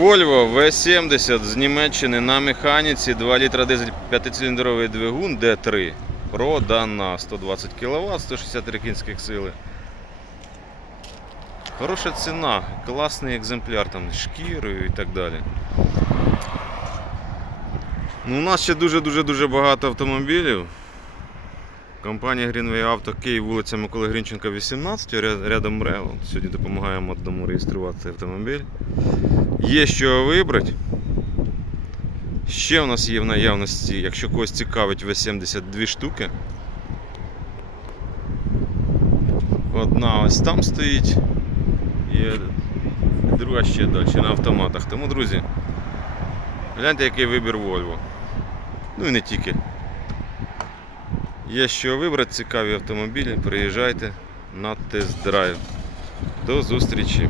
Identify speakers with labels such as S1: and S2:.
S1: Volvo V70 з Німеччини на механіці 2 літра дизель 5-циліндровий двигун D3. Продана 120 кВт, 163 кінських сили. Хороша ціна, класний екземпляр там з шкірою і так далі. Ну, у нас ще дуже-дуже-дуже багато автомобілів. Компанія Greenway Auto Київ, вулиця Миколи Грінченка, 18, рядом РЕО. Сьогодні допомагаємо одному реєструвати автомобіль. Є що вибрати. Ще у нас є в наявності, якщо когось цікавить, V70 дві штуки. Одна ось там стоїть. І друга ще далі на автоматах. Тому, друзі, гляньте, який вибір Volvo. Ну і не тільки. Є що вибрати, цікаві автомобілі, приїжджайте на тест-драйв. До зустрічі!